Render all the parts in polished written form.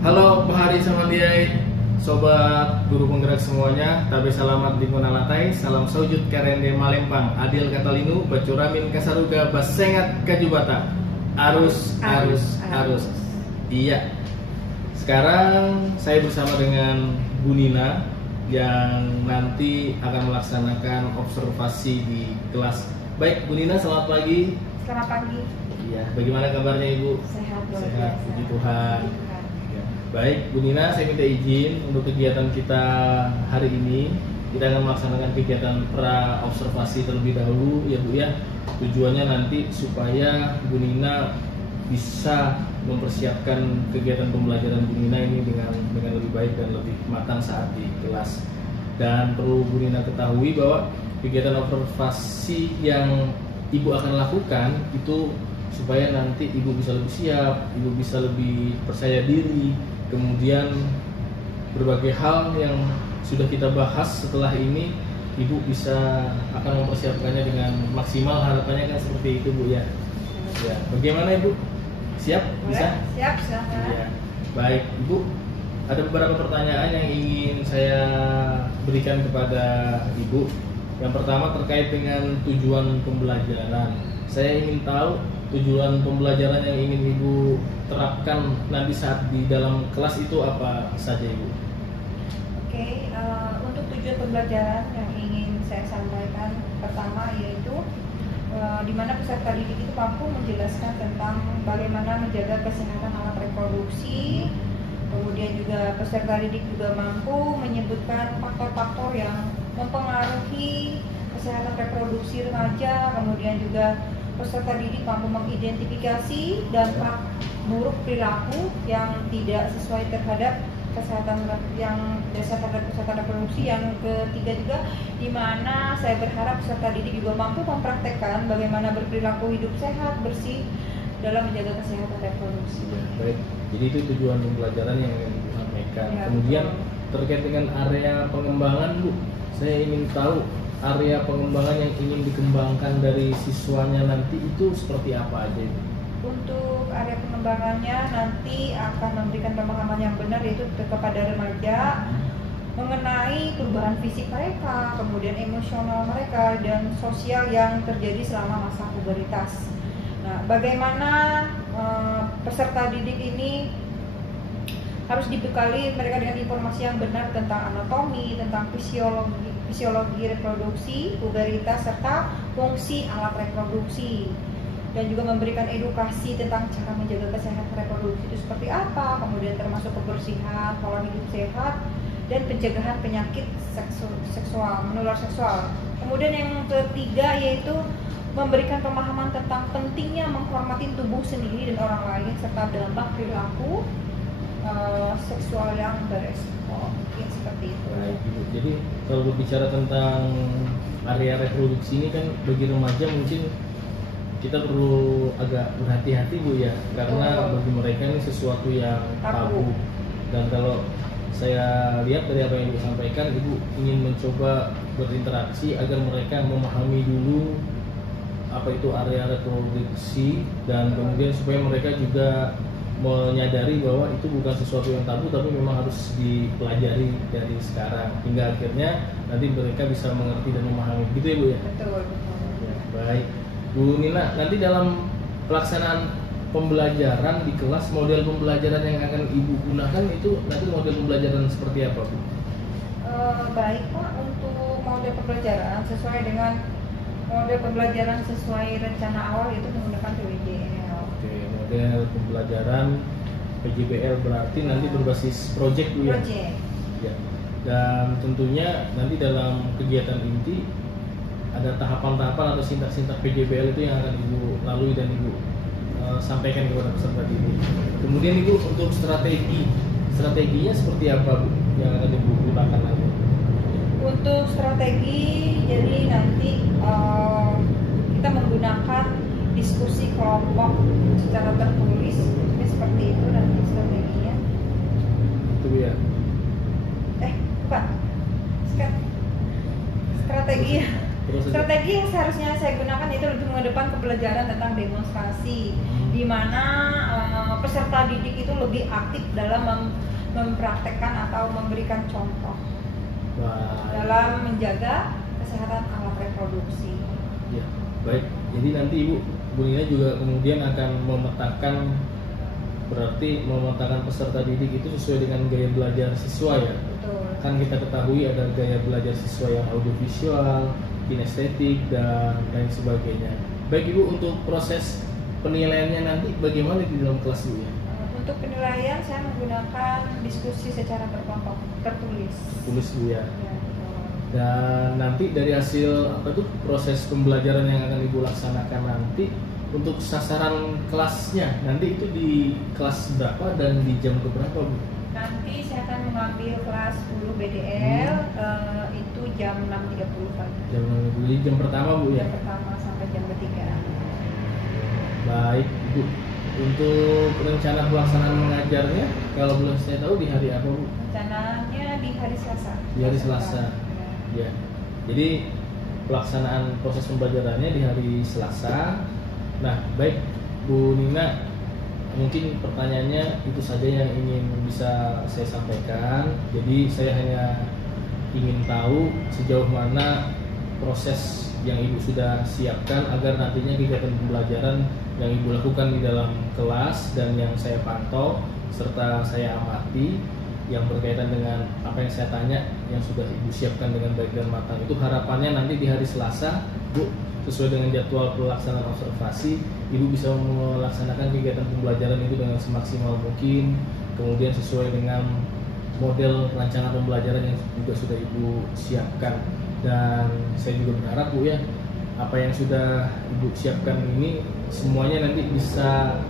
Halo Pak Hari Samandiai, Sobat Guru Penggerak semuanya. Tabe salamat di Munalatai, salam saujud karende Malempang, Adil Katalinu, Bacuramin Kasaruga, Basengat Kajubata. Arus. Iya. Sekarang saya bersama dengan Bu Nina yang nanti akan melaksanakan observasi di kelas. Baik, Bu Nina, selamat pagi. Selamat pagi. Iya, bagaimana kabarnya Ibu? Sehat, Sehat, puji Tuhan. Ya. Baik, Bu Nina, saya minta izin untuk kegiatan kita hari ini. Kita akan melaksanakan kegiatan pra observasi terlebih dahulu, ya Bu ya. Tujuannya nanti supaya Bu Nina bisa mempersiapkan kegiatan pembelajaran Bu Nina ini dengan lebih baik dan lebih matang saat di kelas. Dan perlu Bu Nina ketahui bahwa kegiatan observasi yang Ibu akan lakukan itu supaya nanti Ibu bisa lebih siap, Ibu bisa lebih percaya diri, kemudian berbagai hal yang sudah kita bahas setelah ini Ibu bisa akan mempersiapkannya dengan maksimal, harapannya kan seperti itu Bu ya. Ya, bagaimana Ibu? Siap? Bisa? Siap, silahkan. Ya. Baik, Ibu, ada beberapa pertanyaan yang ingin saya berikan kepada Ibu. Yang pertama terkait dengan tujuan pembelajaran. Saya ingin tahu tujuan pembelajaran yang ingin Ibu terapkan nanti saat di dalam kelas itu apa saja Ibu? Oke, untuk tujuan pembelajaran yang ingin saya sampaikan pertama yaitu di mana peserta didik itu mampu menjelaskan tentang bagaimana menjaga kesehatan alat reproduksi. Kemudian juga peserta didik juga mampu menyebutkan faktor-faktor yang mempengaruhi kesehatan reproduksi remaja. Kemudian juga peserta didik mampu mengidentifikasi dampak buruk perilaku yang tidak sesuai terhadap kesehatan reproduksi. Yang ketiga juga, di mana saya berharap peserta didik juga mampu mempraktekkan bagaimana berperilaku hidup sehat, bersih dalam menjaga kesehatan reproduksi. Ya, baik. Jadi itu tujuan pembelajaran yang ingin Ibu sampaikan. Ya, kemudian betul. terkait dengan area pengembangan Bu, saya ingin tahu area pengembangan yang ingin dikembangkan dari siswanya nanti itu seperti apa aja Ibu? Untuk area pengembangannya nanti akan memberikan pemahaman yang benar yaitu kepada remaja mengenai perubahan fisik mereka, kemudian emosional mereka, dan sosial yang terjadi selama masa pubertas. Nah, bagaimana peserta didik ini harus dibekali mereka dengan informasi yang benar tentang anatomi, tentang fisiologi reproduksi, pubertas, serta fungsi alat reproduksi. Dan juga memberikan edukasi tentang cara menjaga kesehatan reproduksi itu seperti apa, kemudian termasuk kebersihan, pola hidup sehat, dan pencegahan penyakit menular seksual. Kemudian yang ketiga yaitu memberikan pemahaman tentang pentingnya menghormati tubuh sendiri dan orang lain, serta dampak perilaku seksual yang beresiko. Mungkin seperti itu. Baik, Ibu. Jadi kalau berbicara tentang area reproduksi ini kan bagi remaja mungkin kita perlu agak berhati-hati Bu ya, karena bagi mereka ini sesuatu yang tabu. Dan kalau saya lihat dari apa yang Ibu sampaikan, Ibu ingin mencoba berinteraksi agar mereka memahami dulu apa itu area reproduksi, dan kemudian supaya mereka juga menyadari bahwa itu bukan sesuatu yang tabu, tapi memang harus dipelajari dari sekarang hingga akhirnya nanti mereka bisa mengerti dan memahami. Gitu ya Bu ya? Betul. Ya, baik. Bu Nina, nanti dalam pelaksanaan pembelajaran di kelas, model pembelajaran yang akan Ibu gunakan itu nanti model pembelajaran seperti apa Bu? Baik Pak, untuk model pembelajaran sesuai dengan model pembelajaran sesuai rencana awal itu menggunakan PJBL. Oke, model pembelajaran PJBL berarti nanti berbasis project Bu ya? Project. Ya. Dan tentunya nanti dalam kegiatan inti ada tahapan-tahapan atau sintak-sintak PJBL itu yang akan Ibu lalui dan Ibu sampaikan kepada peserta didik. Kemudian Ibu untuk strateginya seperti apa Bu yang akan Ibu gunakan nanti? Untuk strategi, jadi nanti kita menggunakan diskusi kelompok secara tertulis, jadi seperti itu nanti strateginya. Itu ya. Bukan. Strategi. saja? Strategi yang seharusnya saya gunakan itu lebih mengedepan pembelajaran tentang demonstrasi, di mana peserta didik itu lebih aktif dalam mempraktekkan atau memberikan contoh dalam menjaga kesehatan alat reproduksi. Ya, baik. Jadi nanti Bu Nina juga kemudian akan memetakan peserta didik itu sesuai dengan gaya belajar siswa ya. Betul. Kan kita ketahui ada gaya belajar siswa yang audiovisual, kinestetik dan lain sebagainya. Baik Ibu, untuk proses penilaiannya nanti bagaimana di dalam kelas Bu ya? Untuk penilaian saya menggunakan diskusi secara berkelompok tertulis. Tulis Bu ya. Ya, betul. Dan nanti dari hasil proses pembelajaran yang akan Ibu laksanakan nanti untuk sasaran kelasnya nanti itu di kelas berapa dan di jam berapa Bu? Nanti saya akan mengambil kelas 10 BDL itu jam 6.30 pagi. Jam pertama Bu ya? Jam pertama sampai jam ketiga. Baik Ibu. Untuk rencana pelaksanaan mengajarnya kalau boleh saya tahu di hari apa Bu? Rencananya di hari Selasa. Di hari Selasa. Ya. Jadi pelaksanaan proses pembelajarannya di hari Selasa. Nah, baik Bu Nina, mungkin pertanyaannya itu saja yang ingin bisa saya sampaikan. Jadi saya hanya ingin tahu sejauh mana proses yang Ibu sudah siapkan agar nantinya kegiatan pembelajaran yang Ibu lakukan di dalam kelas dan yang saya pantau serta saya amati yang berkaitan dengan apa yang saya tanya yang sudah Ibu siapkan dengan baik dan matang, itu harapannya nanti di hari Selasa Bu, sesuai dengan jadwal pelaksanaan observasi, Ibu bisa melaksanakan kegiatan pembelajaran itu dengan semaksimal mungkin, kemudian sesuai dengan model rancangan pembelajaran yang juga sudah Ibu siapkan. Dan saya juga berharap Bu ya, apa yang sudah Ibu siapkan ini semuanya nanti bisa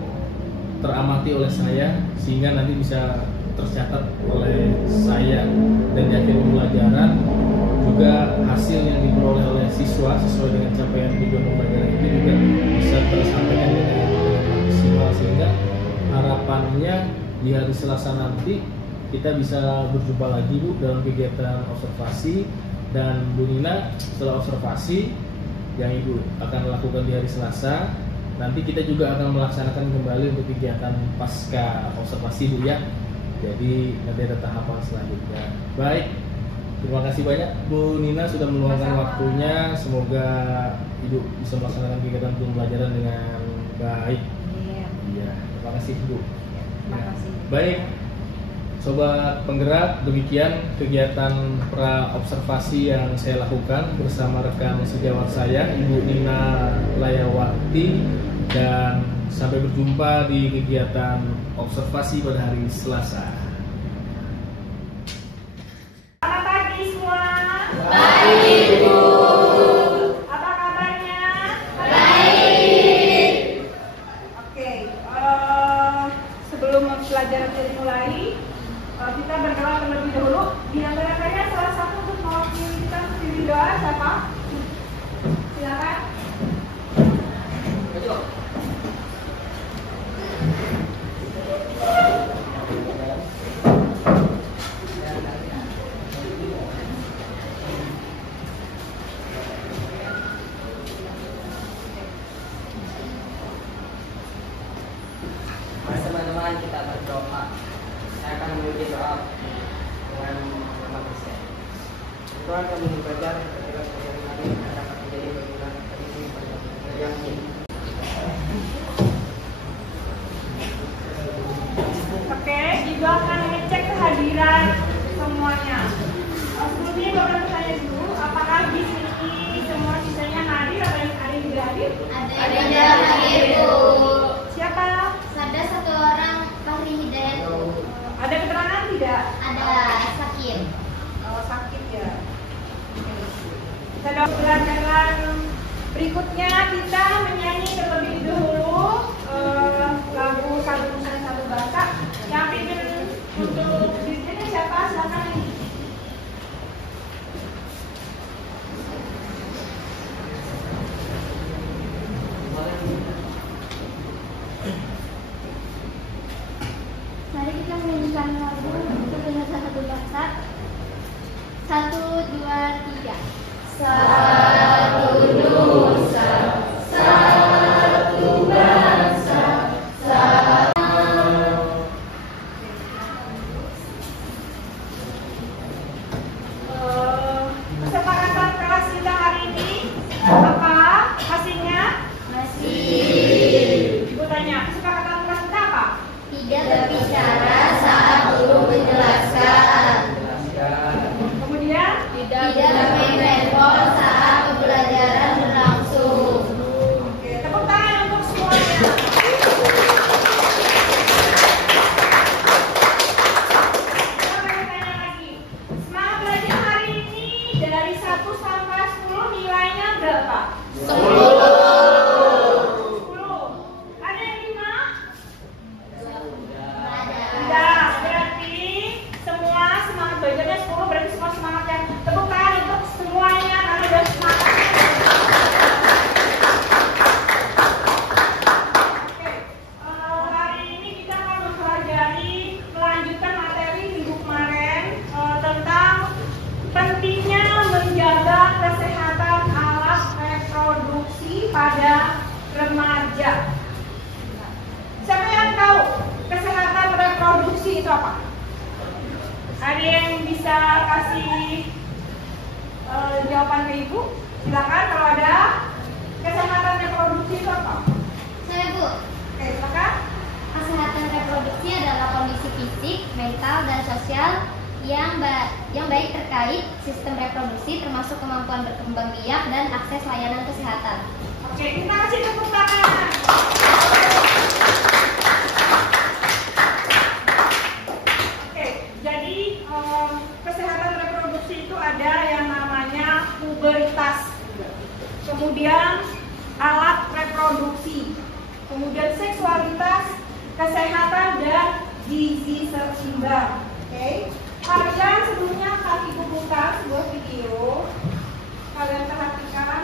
teramati oleh saya sehingga nanti bisa tercatat oleh saya, dan di akhir pembelajaran juga hasil yang diperoleh oleh siswa sesuai dengan capaian tujuan pembelajaran itu juga bisa tersampaikan dengan maksimal, sehingga harapannya di hari Selasa nanti kita bisa berjumpa lagi Bu dalam kegiatan observasi. Dan Bu Nina, setelah observasi yang Ibu akan lakukan di hari Selasa, nanti kita juga akan melaksanakan kembali untuk kegiatan pasca observasi Bu ya. Jadi nanti ada tahapan selanjutnya. Baik, terima kasih banyak Bu Nina sudah meluangkan waktunya. Semoga Ibu bisa melaksanakan kegiatan pembelajaran dengan baik. Iya, terima kasih Bu. Terima kasih. Baik, Sobat Penggerak, demikian kegiatan pra observasi yang saya lakukan bersama rekan sejawat saya Ibu Nina Layawati, dan sampai berjumpa di kegiatan observasi pada hari Selasa. Selamat pagi semua. Baik, Bu. Apa kabarnya? Baik. Oke, sebelum pelajaran dimulai, kita berdoa terlebih dahulu. Di antara kalian salah satu untuk mewakili kita untuk doa siapa? Silakan. Mari teman-teman kita berdoa. Saya akan memiliki doa dengan nama Kristen. Tuhan, kami belajar ketika pelajaran hari ini dapat menjadi bagian dari pelajaran yang ini. Oke, juga akan ngecek kehadiran semuanya. Sebelumnya Bapak bertanya dulu, apakah di sini semua sisanya hadir atau ada yang tidak hadir? Ada yang hadir, Bu. Siapa? Ada satu orang Fahri Hidayat, Bu. Ada keterangan tidak? Ada sakit. Oh, sakit ya. Kita dapat pelajaran berikutnya, kita menyanyi terlebih dahulu lagu Satu Nusa Satu Bangsa. Yang pimpin untuk di sini siapa? Silakan ini. Mari kita menyanyikan lagu Satu Nusa Satu Bangsa. 1, 2, 3. Satu nusa, satu bangsa, kesepakatan kelas kita hari ini apa hasilnya? masih Ibu tanya, kesepakatan kelas kita apa? tidak berbicara saat guru menjelaskan, Kemudian tidak bermain handphone saat pembelajaran berlangsung. oke, tepuk tangan untuk semuanya. Kita pengen tanya lagi, semangat belajar hari ini dari 1 sampai 10 nilainya berapa? 10. Ada yang 5? Tidak, berarti semua semangat belajarnya 10, berarti semua semangat ya. Tepuk tangan untuk semuanya karena udah semangat. Oke, hari ini kita akan mempelajari melanjutkan materi minggu kemarin tentang pentingnya menjaga kesehatan alat reproduksi pada remaja. Siapa yang tahu kesehatan reproduksi itu apa? Ada yang bisa kasih jawaban ke Ibu? Silakan kalau ada. Kesehatan reproduksi itu apa? Saya Bu, Oke, silakan. kesehatan reproduksi adalah kondisi fisik, mental, dan sosial yang baik terkait sistem reproduksi termasuk kemampuan berkembang biak dan akses layanan kesehatan. Oke, kita kasih tepuk tangan. Oke, jadi kesehatan reproduksi itu ada yang namanya pubertas, kemudian alat reproduksi, kemudian seksualitas, kesehatan, dan gizi seimbang. Oke, kalian sebelumnya akan Ibu putar sebuah video, kalian perhatikan.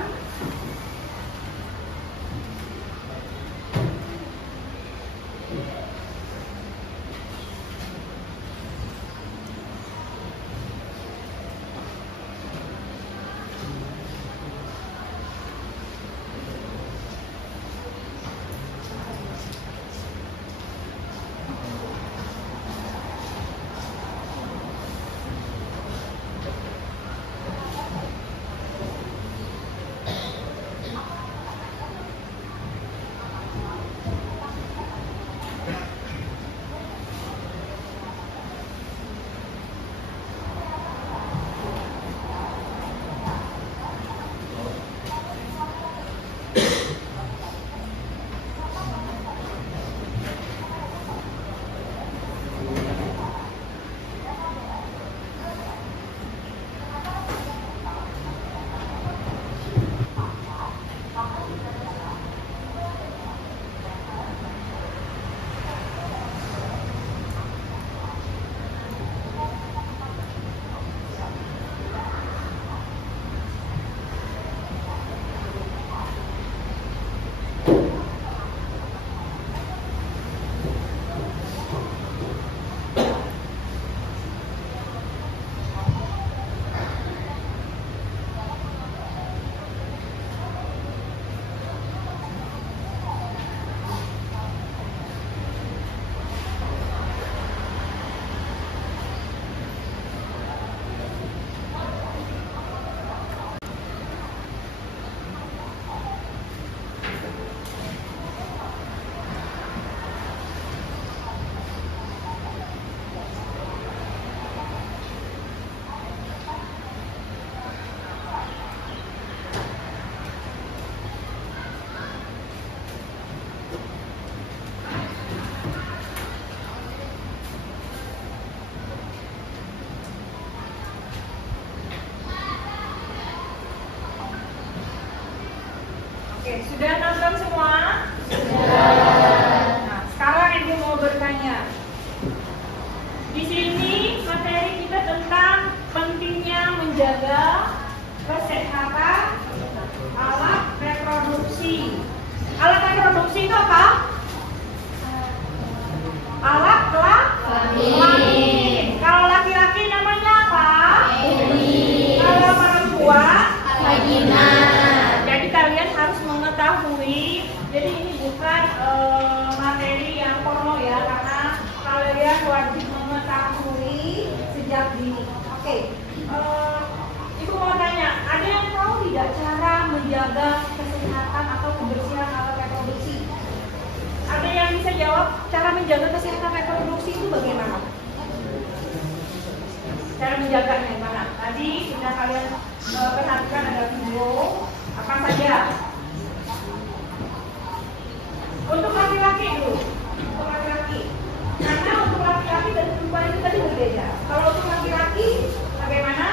Oke, sudah nonton semua? Nah, sekarang Ibu mau bertanya. Di sini materi kita tentang pentingnya menjaga kesehatan alat reproduksi. Alat reproduksi itu apa? Alat kelamin. Kalau laki-laki namanya apa? Kalau perempuan kalian wajib mengetahui sejak dini. Oke, Ibu mau tanya, ada yang tahu tidak cara menjaga kesehatan atau kebersihan alat reproduksi? Ada yang bisa jawab cara menjaga kesehatan reproduksi itu bagaimana? Cara menjaganya gimana? Tadi sudah kalian perhatikan ada video apa saja? Untuk laki-laki dulu, untuk laki-laki. Karena untuk laki-laki dan perempuan itu tadi berbeda. Kalau untuk laki-laki bagaimana?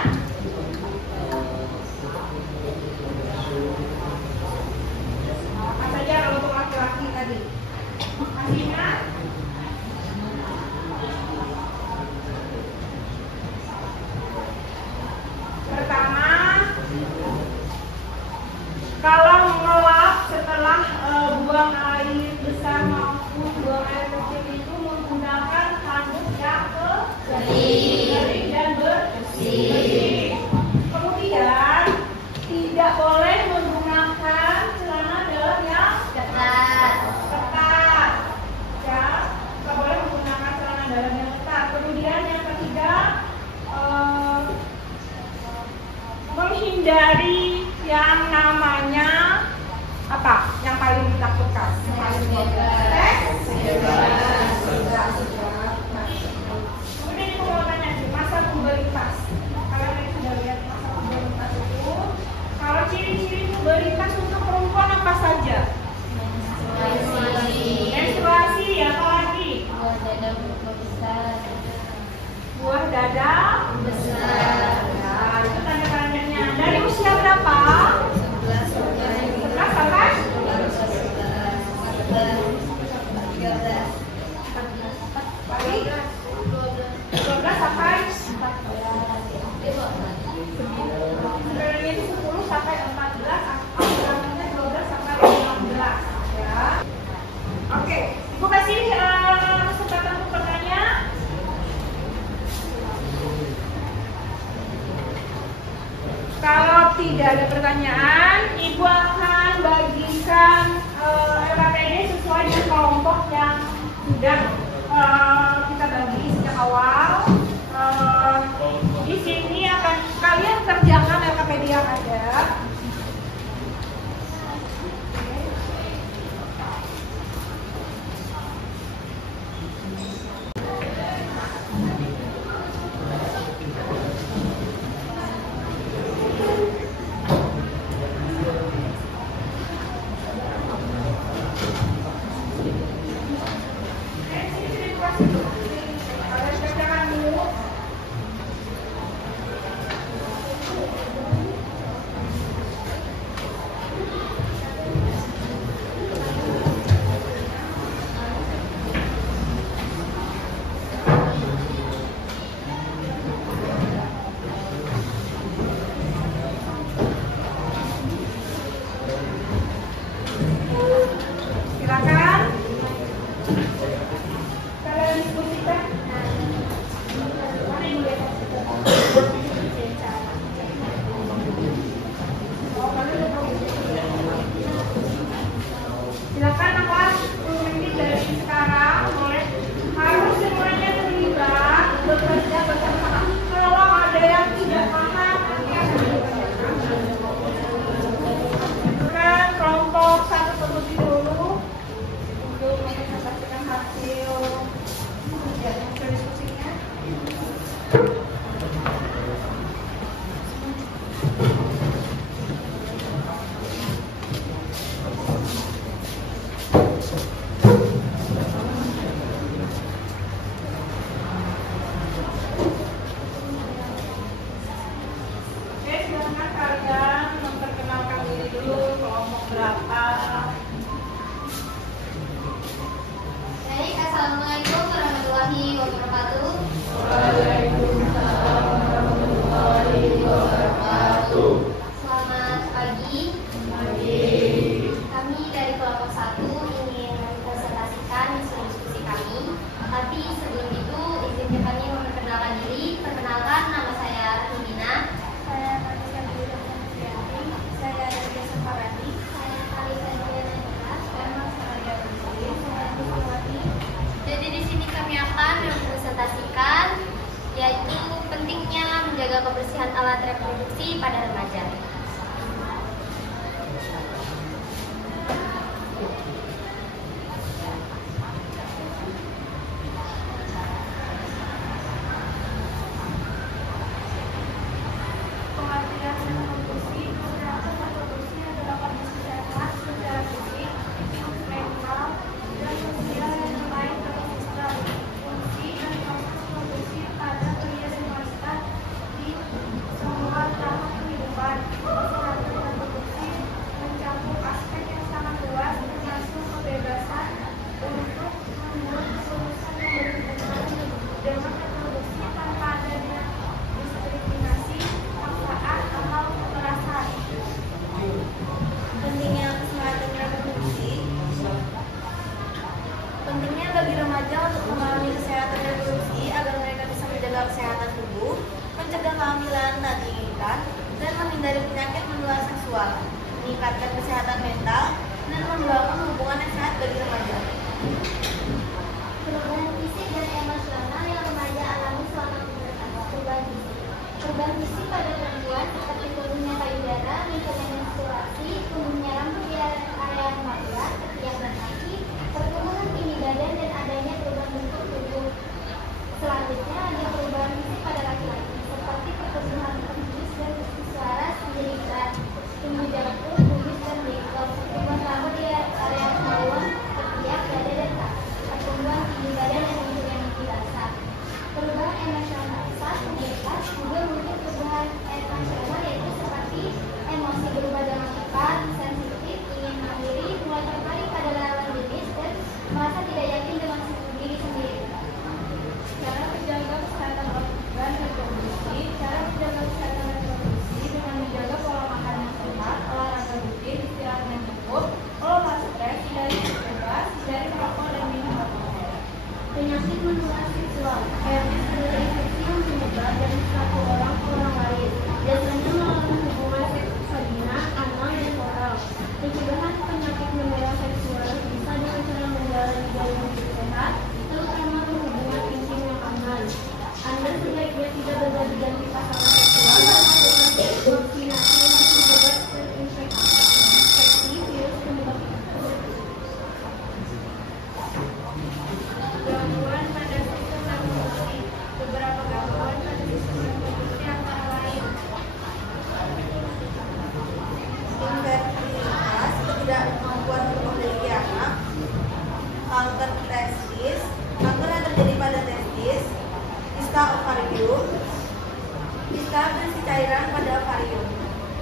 Apa saja kalau untuk laki-laki tadi? Aslinya? Pertama, kalau mengelap setelah buang air besar maupun buang air kecil itu menggunakan handuk yang kering dan bersih. Kemudian tidak boleh menggunakan celana dalam yang ketat. Ya, tidak boleh menggunakan celana dalam yang ketat. Kemudian yang ketiga, menghindari yang namanya apa? Yang paling ditakutkan? Yang paling kemudian aku mau tanya sih, masa pubertas. Kalian tadi sudah lihat masa pubertas itu. Kalau ciri-ciri pubertas untuk perempuan apa saja? Menstruasi, apa lagi? Buah dada besar. Nah, itu tanda-tandanya. Dari usia berapa? 11 sampai 12 sampai 10 sampai 14, angkanya 12 sampai 15 ya. Oke, Ibu kasih kesempatan untuk bertanya. Kalau tidak ada pertanyaan, Ibu akan bagikan LKPD sesuai dengan kelompok yang sudah kita bagi sejak awal. Di sini akan kalian kerjakan LKPD yang ada. Kalian kerjakan dulu. Silakan. Kalian diskusikan. Mana yang boleh silakan apa 10 menit dari sekarang boleh. Harus semuanya terlibat bekerja bersama. Kalau ada yang tidak paham nanti akan ditanyakan. Kelompok satu terlebih dulu untuk menyampaikan hasil diskusinya. presentasikan, yaitu pentingnya menjaga kebersihan alat reproduksi pada remaja. Pengertian reproduksi adalah kondisi sehat secara fisik, mental, dan sosial yang terkait dengan sistem, fungsi, dan proses reproduksi pada pria dan wanita di semua tahap kehidupan. Kesehatan reproduksi mencakup aspek yang sangat luas, termasuk kebebasan untuk membuat keputusan yang berhubungan dengan reproduksi tanpa adanya diskriminasi, paksaan, atau kekerasan. Pentingnya kesehatan reproduksi. Pentingnya bagi remaja untuk memahami kesehatan reproduksi agar mereka bisa menjaga kesehatan tubuh, mencegah kehamilan tak diinginkan, dan menghindari penyakit menular seksual, meningkatkan kesehatan mental, dan membangun hubungan yang sehat bagi remaja. Perubahan fisik dan emosional yang remaja alami selama pubertas. Perubahan fisik pada perempuan seperti tumbuhnya payudara, munculnya menstruasi, tumbuhnya rambut di area kemaluan, ketiak dan kaki, pertumbuhan tinggi badan, dan adanya perubahan bentuk tubuh. Selanjutnya ada perubahan fisik pada laki-laki seperti pertumbuhan pembis dan suara menjadi berat, tumbuh jangkung, kumis dan bengkok, pertumbuhan rambut di area kemaluan, ketiak, dada dan kaki, pertumbuhan tinggi badan dan munculnya mimpi basah. Perubahan emosional saat pubertas juga muncul perubahan emosional, yaitu seperti emosi berubah dengan cepat, sensitif, ingin mandiri, mulai tertarik pada lawan jenis, dan merasa tidak yakin dengan diri sendiri. Cara menjaga kesehatan organ reproduksi. Cara menjaga kesehatan reproduksi dengan menjaga pola makan yang sehat, olahraga rutin, istirahat yang cukup, mengelola stres, hindari bebas, hindari merokok dan minum alkohol. Penyakit menular seksual. Herpes adalah infeksi yang menyebar dari satu orang ke orang lain, biasanya melalui hubungan seks vagina, anal, dan oral. Pencegahan penyakit menular seksual bisa dengan cara menjalani gaya hidup sehat, terutama berhubungan intim yang aman. Anda sebaiknya tidak berganti-ganti pasangan seksual dan melakukan vaksinasi untuk mencegah terinfeksi virus penyebab gangguan pada sistem reproduksi. Beberapa gangguan pada sistem reproduksi antara lain Infertilitas, ketidakmampuan untuk memiliki anak, kanker testis, kanker yang terjadi pada testis, kista ovarium, kista berisi cairan pada ovarium,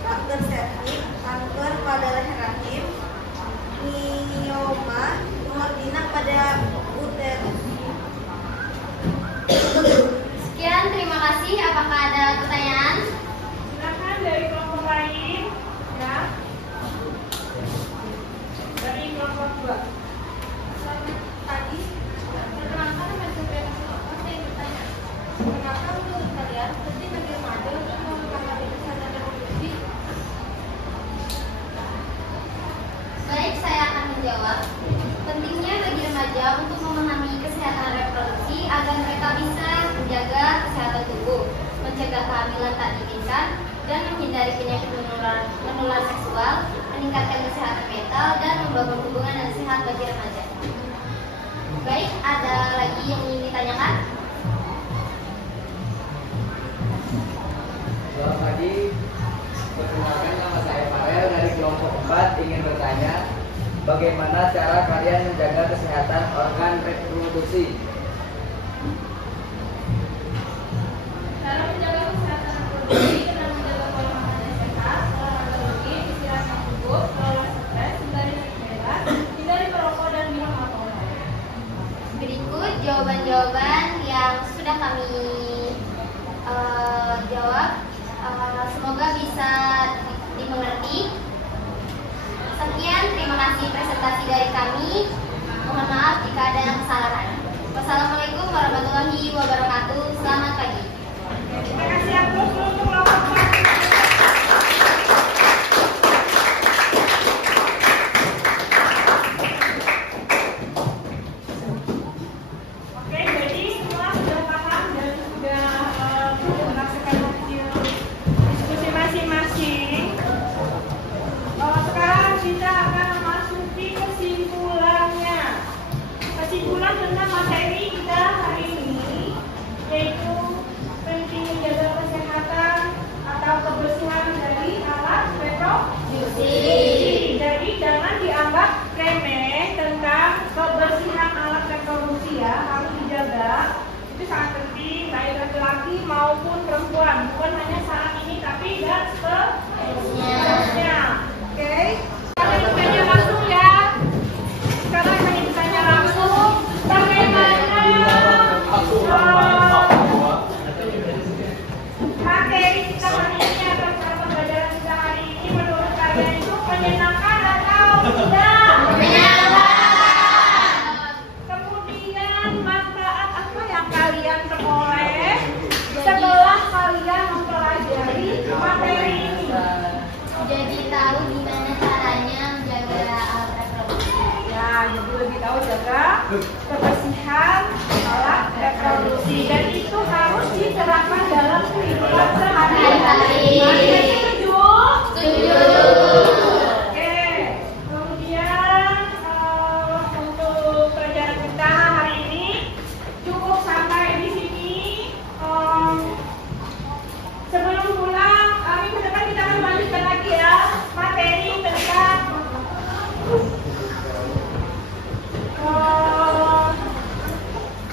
kanker septik, kanker pada leher rahim, mioma, tumor jinak pada uterus. Sekian, terima kasih. Apakah ada pertanyaan? silakan dari kelompok lain ya, dari kelompok 2. Tadi Perkenalkan, nama saya ingin bertanya, kenapa menurut kalian penting bagi remaja untuk memahami kesehatan reproduksi? Baik, saya akan menjawab. Pentingnya bagi remaja untuk memahami kesehatan reproduksi agar mereka bisa menjaga kesehatan tubuh, mencegah kehamilan tak diinginkan, dan menghindari penyakit menular seksual, meningkatkan kesehatan mental, dan membangun hubungan yang sehat bagi remaja. Baik, ada lagi yang ingin ditanyakan? Selamat pagi. Perkenalkan, nama saya Farel dari kelompok 4 ingin bertanya, bagaimana cara kalian menjaga kesehatan organ reproduksi? Cara menjaga kesehatan reproduksi dengan menjaga pola makan yang sehat, olahraga rutin, istirahat yang cukup, mengelola stres, hindari seks bebas, hindari merokok dan minum alkohol. Berikut jawaban-jawaban yang sudah kami jawab. Semoga bisa dimengerti. Sekian, terima kasih presentasi dari kami. Mohon maaf jika ada kesalahan. Wassalamualaikum warahmatullahi wabarakatuh. Selamat pagi. Terima kasih aplaus untuk kelompok 4. Oke, jadi semua sudah paham bukan hanya saat ini tapi dan seterusnya. Oke. Sekarang ditanya langsung ya. Sekarang kami ditanya langsung bagaimana materi kita hari ini atau cara pembelajaran kita hari ini menurut kalian itu menyenangkan atau tidak? Kemudian manfaat apa yang kalian peroleh setelah kalian mempelajari materi ini? Jadi tahu gimana caranya menjaga alat reproduksi. Ya, jadi lebih tahu jaga kebersihan alat reproduksi dan itu harus diterapkan dalam kehidupan sehari-hari. Setuju? Setuju. Oke. Kemudian untuk pelajaran kita hari ini cukup sampai di sini. Sebelum pulang, minggu depan kita akan lanjutkan lagi ya materi tentang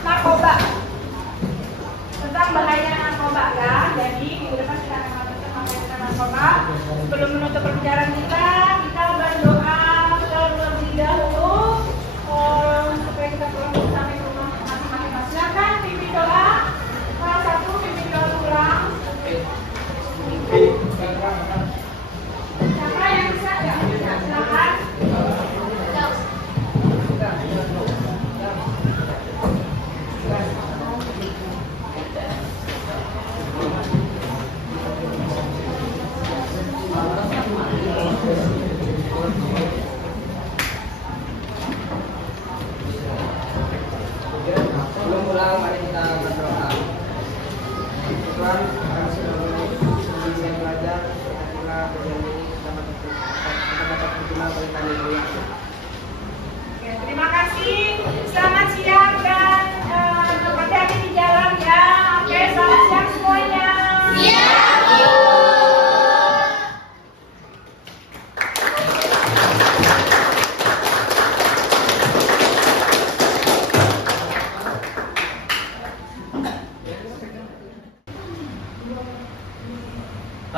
narkoba, tentang bahaya narkoba ya. Jadi minggu depan kita akan lanjutkan materi tentang narkoba. Sebelum menutup pembicaraan kita berdoa terlebih dahulu supaya kita pulang sampai ke rumah masing-masing. Silakan pimpin doa. Salah satu pimpin doa pulang. Siapa yang bisa? Ya, silakan. Sebelum pulang, mari kita berdoa. Tuhan, kami sudah bisa belajar. Kita berjanji kita dapat berguna bagi kami. Oke, terima kasih. Selamat siang dan hati-hati di jalan ya. Oke, selamat siang semuanya.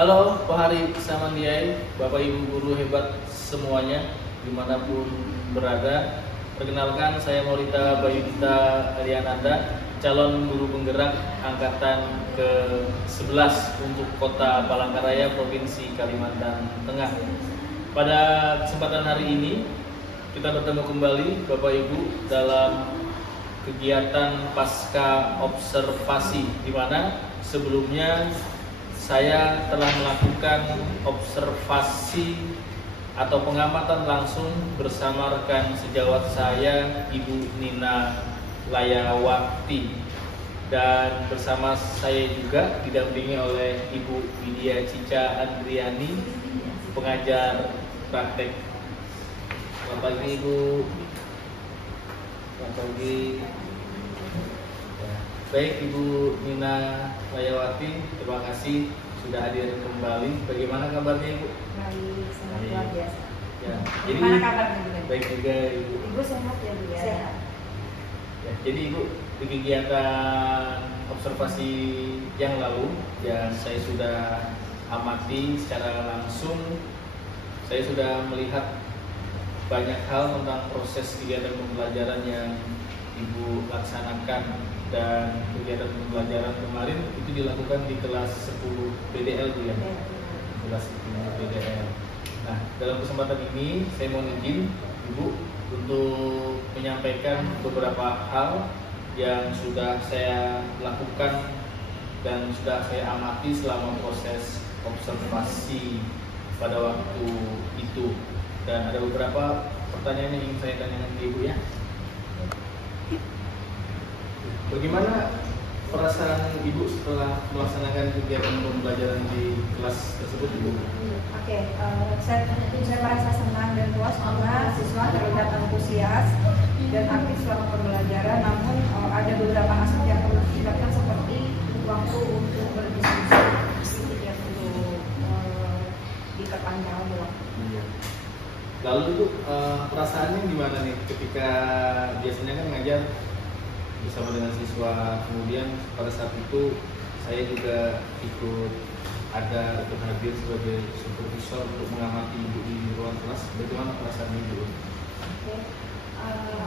Halo Pak Hari Samandiai, Bapak Ibu guru hebat semuanya dimanapun berada. Perkenalkan, saya Maulita Bayudita Ariananda, calon guru penggerak angkatan ke-11 untuk Kota Palangkaraya, Provinsi Kalimantan Tengah. Pada kesempatan hari ini kita bertemu kembali Bapak Ibu dalam kegiatan pasca observasi, di mana sebelumnya saya telah melakukan observasi atau pengamatan langsung bersama rekan sejawat saya, Ibu Nina Layawati, dan bersama saya juga didampingi oleh Ibu Widya Cica Andriani, pengajar praktek. Selamat pagi Ibu. Selamat pagi. Baik Ibu Nina Layawati, terima kasih sudah hadir kembali. Bagaimana kabarnya Ibu? Baik, sangat luar biasa. Ya, Gimana kabarnya Bu? baik juga Ibu. Ibu sehat ya Bu ya? Sehat. Ya, jadi Ibu, di kegiatan observasi yang lalu yang saya sudah amati secara langsung, saya sudah melihat banyak hal tentang proses kegiatan pembelajaran yang Ibu laksanakan, dan kegiatan pembelajaran kemarin itu dilakukan di kelas 10 BDL Bu ya. Kelas 10 BDL. Nah, dalam kesempatan ini saya mohon izin Ibu untuk menyampaikan beberapa hal yang sudah saya lakukan dan sudah saya amati selama proses observasi pada waktu itu. Dan ada beberapa pertanyaan yang ingin saya tanyakan ke Ibu ya. Bagaimana perasaan Ibu setelah melaksanakan kegiatan pembelajaran di kelas tersebut, Ibu? Oke, saya merasa senang dan puas karena siswa terlihat antusias dan aktif selama pembelajaran. Namun ada beberapa aspek yang perlu ditingkatkan seperti waktu untuk berdiskusi itu yang perlu diperpanjang waktu. Lalu itu perasaannya gimana nih ketika biasanya kan ngajar bersama dengan siswa, kemudian pada saat itu saya juga ikut ada ikut hadir sebagai supervisor untuk mengamati ibu di ruang kelas. Bagaimana perasaan ibu? Oke.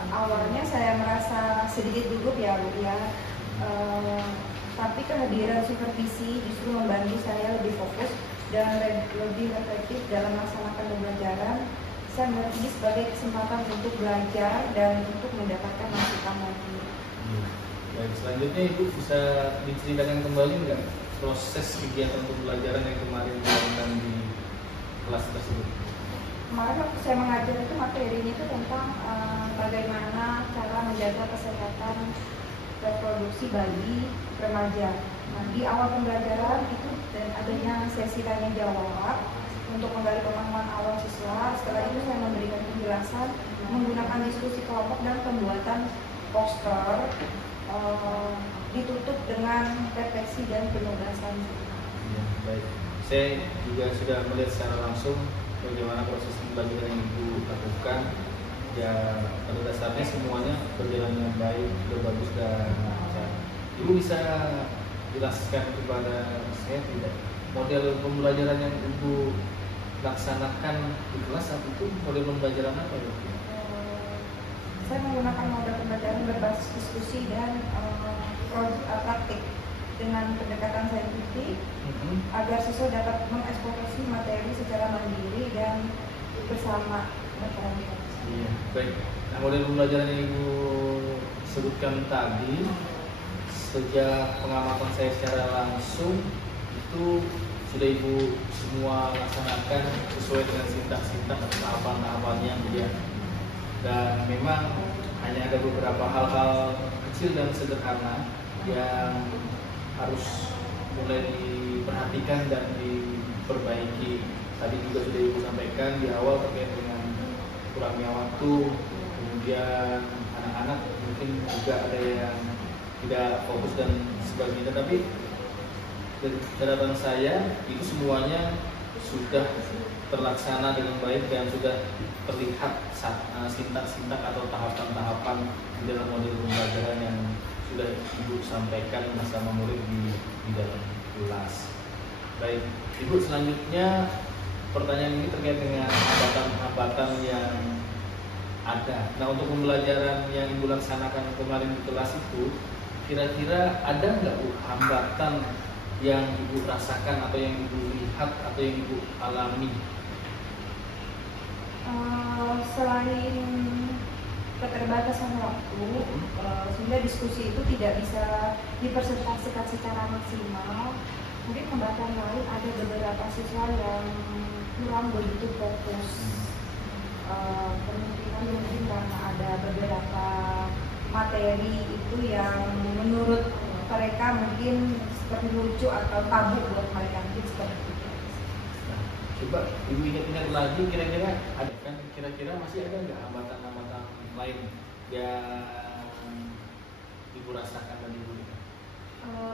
Awalnya saya merasa sedikit gugup ya Bu ya. Tapi kehadiran supervisi justru membantu saya lebih fokus dan lebih efektif dalam melaksanakan pembelajaran. Saya melihat ini sebagai kesempatan untuk belajar dan untuk mendapatkan masukan lagi. Baik, selanjutnya Ibu bisa diceritakan kembali nggak proses kegiatan pembelajaran yang kemarin dilakukan di kelas tersebut? Kemarin waktu saya mengajar itu materinya itu tentang bagaimana cara menjaga kesehatan reproduksi bayi remaja. Nah, di awal pembelajaran itu dan adanya sesi tanya jawab untuk menggali pemahaman awal siswa. Setelah itu saya memberikan penjelasan menggunakan diskusi kelompok dan pembuatan poster, ditutup dengan refleksi dan penugasan. Ya, baik. Saya juga sudah melihat secara langsung bagaimana proses pembelajaran yang Ibu lakukan. Ya, pada dasarnya semuanya berjalan dengan baik, sudah bagus dan lancar. Ibu bisa jelaskan kepada saya tidak model pembelajaran yang Ibu laksanakan di kelas saat itu, model pembelajaran apa ya? Saya menggunakan model pembelajaran berbasis diskusi dan praktik dengan pendekatan saintifik agar siswa dapat mengeksplorasi materi secara mandiri dan bersama masyarakat. Iya, baik. Nah, model pembelajaran yang Ibu sebutkan tadi, sejak pengamatan saya secara langsung itu sudah Ibu semua laksanakan sesuai dengan sintak-sintak atau tahapan-tahapannya ya. Dan memang hanya ada beberapa hal-hal kecil dan sederhana yang harus mulai diperhatikan dan diperbaiki. Tadi juga sudah Ibu sampaikan di awal terkait dengan kurangnya waktu, kemudian anak-anak mungkin juga ada yang tidak fokus dan sebagainya. Tapi dari catatan saya itu semuanya sudah terlaksana dengan baik dan sudah terlihat sintak-sintak atau tahapan-tahapan di dalam model pembelajaran yang sudah Ibu sampaikan bersama murid di dalam kelas. Baik, Ibu, selanjutnya pertanyaan ini terkait dengan hambatan-hambatan yang ada. Nah, untuk pembelajaran yang Ibu laksanakan kemarin di kelas itu, kira-kira ada nggak Bu hambatan yang Ibu rasakan atau yang Ibu lihat atau yang Ibu alami? Selain keterbatasan waktu, sehingga diskusi itu tidak bisa dipresentasikan secara maksimal. Mungkin hambatan lain ada beberapa siswa yang kurang begitu fokus. Kemungkinan mungkin karena ada beberapa materi itu yang menurut mereka mungkin seperti lucu atau tabu buat mereka, mungkin seperti itu. Nah, coba Ibu ingat-ingat lagi, kira-kira ada kan? Kira-kira masih ada nggak hambatan-hambatan lain yang Ibu rasakan dan Ibu lihat?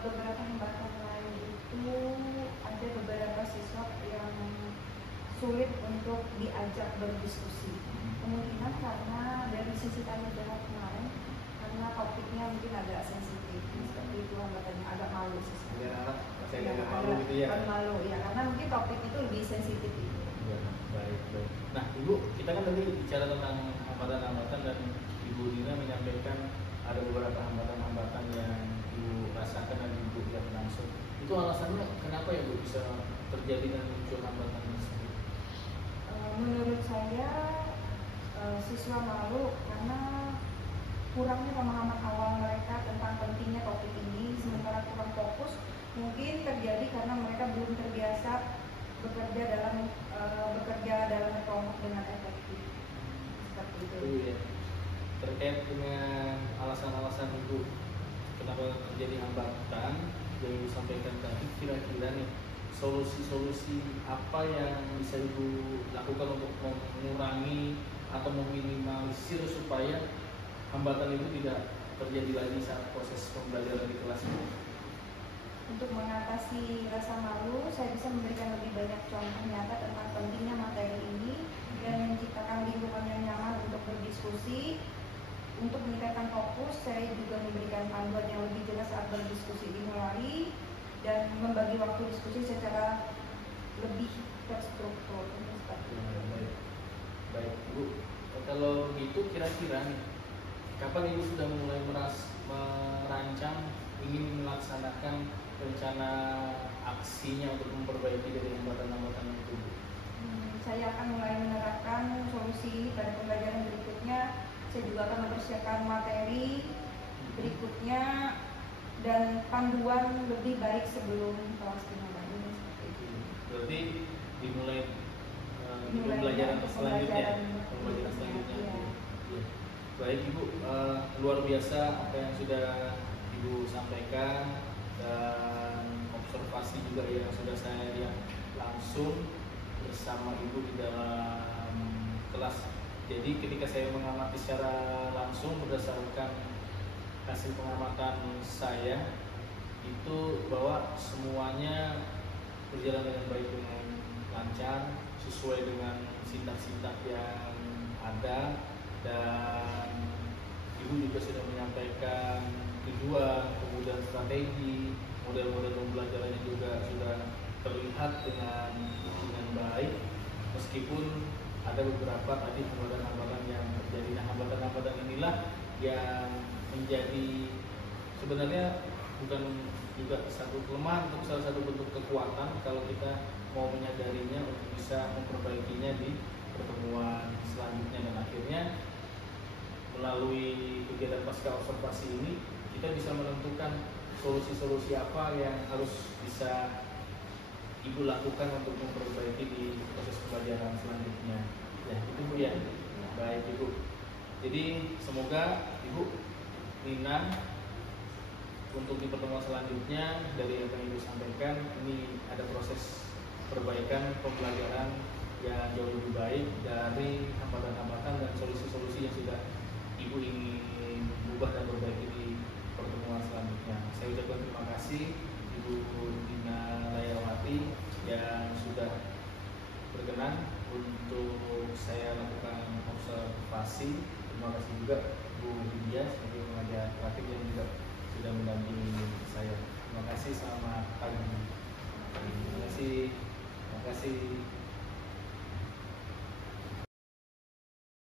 Beberapa hambatan lain itu ada beberapa siswa yang sulit untuk diajak berdiskusi. Kemungkinan karena dari sisi tanya jawab kemarin, karena topiknya mungkin agak sensitif, seperti itu hambatannya, agak malu siswa. Biar anak masih agak malu gitu ya? Malu ya, karena mungkin topik itu lebih sensitif itu. Ya, baik, baik. Nah, Ibu, kita kan tadi bicara tentang hambatan-hambatan dan Ibu Dina menyampaikan ada beberapa hambatan-hambatan yang Ibu rasakan dan Ibu lihat langsung. Itu alasannya kenapa ya Bu bisa terjadi dan muncul hambatan tersebut? Menurut saya siswa malu karena kurangnya pemahaman awal mereka tentang pentingnya topik ini, sementara kurang fokus mungkin terjadi karena mereka belum terbiasa bekerja dalam kelompok dengan efektif. Seperti itu. Ya. Terkait dengan alasan-alasan Ibu kenapa terjadi hambatan yang Ibu sampaikan tadi, kira-kira nih solusi-solusi apa yang bisa Ibu lakukan untuk mengurangi atau meminimalisir supaya hambatan itu tidak terjadi lagi saat proses pembelajaran di kelas ini? Untuk mengatasi rasa malu, saya bisa memberikan lebih banyak contoh nyata tentang pentingnya materi ini dan menciptakan lingkungan yang nyaman untuk berdiskusi. Untuk meningkatkan fokus, saya juga memberikan panduan yang lebih jelas saat berdiskusi dimulai membagi waktu diskusi secara lebih terstruktur. Seperti itu. Baik, baik Bu. Kalau begitu kira-kira nih, kapan Ibu sudah mulai merancang ingin melaksanakan rencana aksinya untuk memperbaiki dari hambatan-hambatan itu, Bu? Saya akan mulai menerapkan solusi ini pada pembelajaran berikutnya. Saya juga akan mempersiapkan materi berikutnya dan panduan lebih baik sebelum kelas 5 ini. Berarti dimulai di Dimulai pembelajaran untuk selanjutnya. pembelajaran Selanjutnya. iya. Iya. Baik Ibu, luar biasa apa yang sudah Ibu sampaikan dan observasi juga yang sudah saya lihat langsung bersama Ibu di dalam kelas. Jadi ketika saya mengamati secara langsung berdasarkan hasil pengamatan saya itu bahwa semuanya berjalan dengan baik, dengan lancar, sesuai dengan sintak-sintak yang ada, dan Ibu juga sudah menyampaikan tujuan, kemudian strategi, model-model pembelajarannya juga sudah terlihat dengan baik, meskipun ada beberapa tadi hambatan-hambatan yang terjadi. Nah, hambatan-hambatan inilah yang menjadi sebenarnya bukan juga satu kelemahan, untuk salah satu bentuk kekuatan kalau kita mau menyadarinya untuk bisa memperbaikinya di pertemuan selanjutnya. Dan akhirnya melalui kegiatan pasca observasi ini kita bisa menentukan solusi-solusi apa yang harus bisa Ibu lakukan untuk memperbaiki di proses pembelajaran selanjutnya. Ya, itu Bu ya. Baik Ibu. Jadi semoga Ibu Nina untuk di pertemuan selanjutnya dari apa yang Ibu sampaikan ini ada proses perbaikan pembelajaran yang jauh lebih baik dari hambatan-hambatan dan solusi-solusi yang sudah Ibu ingin ubah dan perbaiki di pertemuan selanjutnya. Saya ucapkan terima kasih Ibu Nina Layawati yang sudah berkenan untuk saya lakukan observasi. Terima kasih juga Bu Widya sebagai pengajar praktik yang juga sudah mendampingi saya. Terima kasih, selamat pagi. Terima kasih.